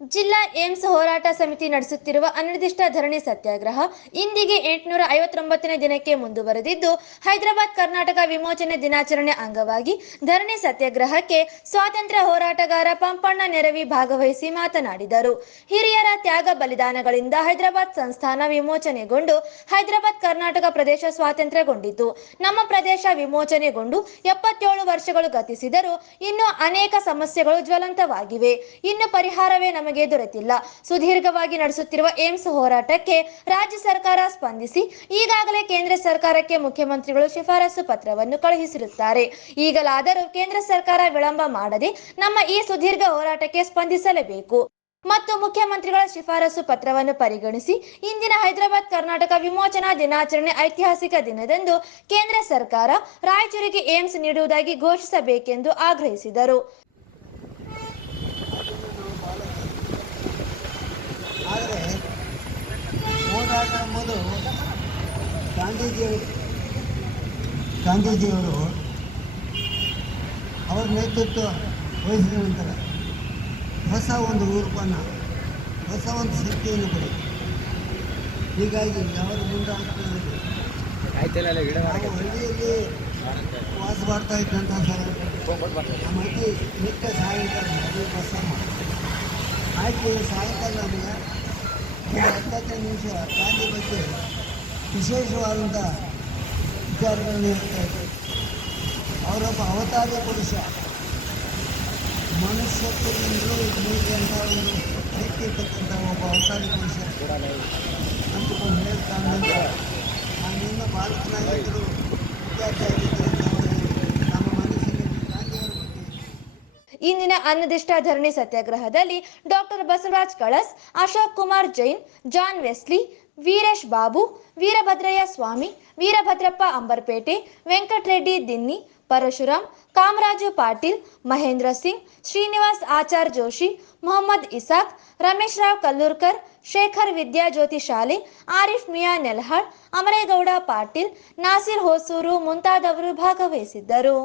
ಜಿಲ್ಲಾ ಏಮ್ಸ್ ಹೋರಾಟ ಸಮಿತಿ ನಡೆಸುತ್ತಿರುವ ಅನಿರ್ದಿಷ್ಟ ಧರಣಿ ಸತ್ಯಾಗ್ರಹ ಇಂದಿಗೆ 859ನೇ ದಿನಕ್ಕೆ ಮುಂದುವರೆದಿದ್ದು, ಹೈದರಾಬಾದ್ ಕರ್ನಾಟಕ ವಿಮೋಚನೆ ದಿನಾಚರಣೆ ಅಂಗವಾಗಿ ಧರಣಿ ಸತ್ಯಾಗ್ರಹಕ್ಕೆ ಸ್ವಾತಂತ್ರ್ಯ ಹೋರಾಟಗಾರ ಪಂಪಣ್ಣ ನೆರವಿ ಭಾಗವಹಿಸಿ ಮಾತನಾಡಿದರು. ಹಿರಿಯರ ತ್ಯಾಗ ಬಲಿದಾನಗಳಿಂದ ಹೈದರಾಬಾದ್ ಸಂಸ್ಥಾನ ವಿಮೋಚನೆಗೊಂಡು ಹೈದರಾಬಾದ್ ಕರ್ನಾಟಕ ಪ್ರದೇಶ ಸ್ವಾತಂತ್ರ್ಯಗೊಂಡಿತು. ನಮ್ಮ ಪ್ರದೇಶ ವಿಮೋಚನೆಗೊಂಡು 77 ವರ್ಷಗಳು ಗತಿಸಿದರೂ ಇನ್ನೂ ಅನೇಕ ಸಮಸ್ಯೆಗಳು ಜ್ವಲಂತವಾಗಿವೆ. ಇನ್ನು ಪರಿಹಾರವೇ ನಮಗೆ ದೊರೆತಿಲ್ಲ. ಸುದೀರ್ಘವಾಗಿ ನಡೆಸುತ್ತಿರುವ ಏಮ್ಸ್ ಹೋರಾಟಕ್ಕೆ ರಾಜ್ಯ ಸರ್ಕಾರ ಸ್ಪಂದಿಸಿ ಈಗಾಗಲೇ ಕೇಂದ್ರ ಸರ್ಕಾರಕ್ಕೆ ಮುಖ್ಯಮಂತ್ರಿಗಳು ಶಿಫಾರಸು ಪತ್ರವನ್ನು ಕಳುಹಿಸಿರುತ್ತಾರೆ. ಈಗಲಾದರೂ ಕೇಂದ್ರ ಸರ್ಕಾರ ವಿಳಂಬ ಮಾಡದೆ ನಮ್ಮ ಈ ಸುದೀರ್ಘ ಹೋರಾಟಕ್ಕೆ ಸ್ಪಂದಿಸಲೇಬೇಕು ಮತ್ತು ಮುಖ್ಯಮಂತ್ರಿಗಳ ಶಿಫಾರಸು ಪತ್ರವನ್ನು ಪರಿಗಣಿಸಿ ಇಂದಿನ ಹೈದರಾಬಾದ್ ಕರ್ನಾಟಕ ವಿಮೋಚನಾ ದಿನಾಚರಣೆ ಐತಿಹಾಸಿಕ ದಿನದಂದು ಕೇಂದ್ರ ಸರ್ಕಾರ ರಾಯಚೂರಿಗೆ ಏಮ್ಸ್ ನೀಡುವುದಾಗಿ ಘೋಷಿಸಬೇಕೆಂದು ಆಗ್ರಹಿಸಿದರು. ಆದರೆ ಹೋರಾಟ ಎಂಬುದು ಗಾಂಧೀಜಿಯವರು ಅವರ ನೇತೃತ್ವ ವಹಿಸಿದ ನಂತರ ಹೊಸ ಒಂದು ರೂಪವನ್ನು, ಹೊಸ ಒಂದು ಶಕ್ತಿಯನ್ನು ಕೊಡಬೇಕು. ಹೀಗಾಗಿ ಅವರು ಮುಂದಾಗ್ತಿದ್ದಾರೆ. ನಾವು ಹಳ್ಳಿಯಲ್ಲಿ ವಾಸ ಮಾಡ್ತಾ ಇದ್ದಂಥ ನಮ್ಮ ಅತಿ ನಿತ್ಯ ಸಾಯಂಕಾಲ ಬಸಮ್ಮ ಆಕೆ ಸಾಯಂಕಾಲ ನಮಗೆ ಒಂದು 15 ನಿಮಿಷ ಗಾಂಧಿ ಬಗ್ಗೆ ವಿಶೇಷವಾದಂಥ ವಿಚಾರಗಳನ್ನು ಹೇಳ್ತಾ ಇದ್ದಾರೆ. ಅವರೊಬ್ಬ ಅವತಾರ ಪುರುಷ, ಮನುಷ್ಯತ್ವದಿಂದಲೂ ಮೀರಿದಂಥ ಒಂದು ವ್ಯಕ್ತಿ ಇರ್ತಕ್ಕಂಥ ಒಬ್ಬ ಅವತಾರ ಪುರುಷ ಅಂತಕೊಂಡು ಹೇಳ್ತಾ ನಾನಿನ್ನ ಬಾಲಕನಾಗಿದ್ದರೂ ವಿದ್ಯಾರ್ಥಿಯಾಗಿದ್ದರೆ ನಮ್ಮ ಮನಸ್ಸಿನಲ್ಲಿ ಗಾಂಧಿಯವರ ಬಗ್ಗೆ. ಇಂದಿನ ಅನಿರ್ದಿಷ್ಟ ಧರಣಿ ಸತ್ಯಾಗ್ರಹದಲ್ಲಿ ಡಾಕ್ಟರ್ ಬಸವರಾಜ್ ಕಳಸ್, ಅಶೋಕ್ ಕುಮಾರ್ ಜೈನ್, ಜಾನ್ ವೆಸ್ಲಿ, ವೀರೇಶ್ ಬಾಬು, ವೀರಭದ್ರಯ್ಯ ಸ್ವಾಮಿ, ವೀರಭದ್ರಪ್ಪ ಅಂಬರ್ಪೇಟೆ, ವೆಂಕಟರೆಡ್ಡಿ ದಿನ್ನಿ, ಪರಶುರಾಮ್, ಕಾಮರಾಜು ಪಾಟೀಲ್, ಮಹೇಂದ್ರ ಸಿಂಗ್, ಶ್ರೀನಿವಾಸ್ ಆಚಾರ್ ಜೋಶಿ, ಮೊಹಮ್ಮದ್ ಇಸಾಕ್, ರಮೇಶ್ ರಾವ್ ಕಲ್ಲೂರ್ಕರ್, ಶೇಖರ್ ವಿದ್ಯಾಜ್ಯೋತಿ ಶಾಲೆ, ಆರಿಫ್ ಮಿಯಾ ನೆಲ್ಹಾಳ್, ಅಮರೇಗೌಡ ಪಾಟೀಲ್, ನಾಸಿರ್ ಹೊಸೂರು ಮುಂತಾದವರು ಭಾಗವಹಿಸಿದ್ದರು.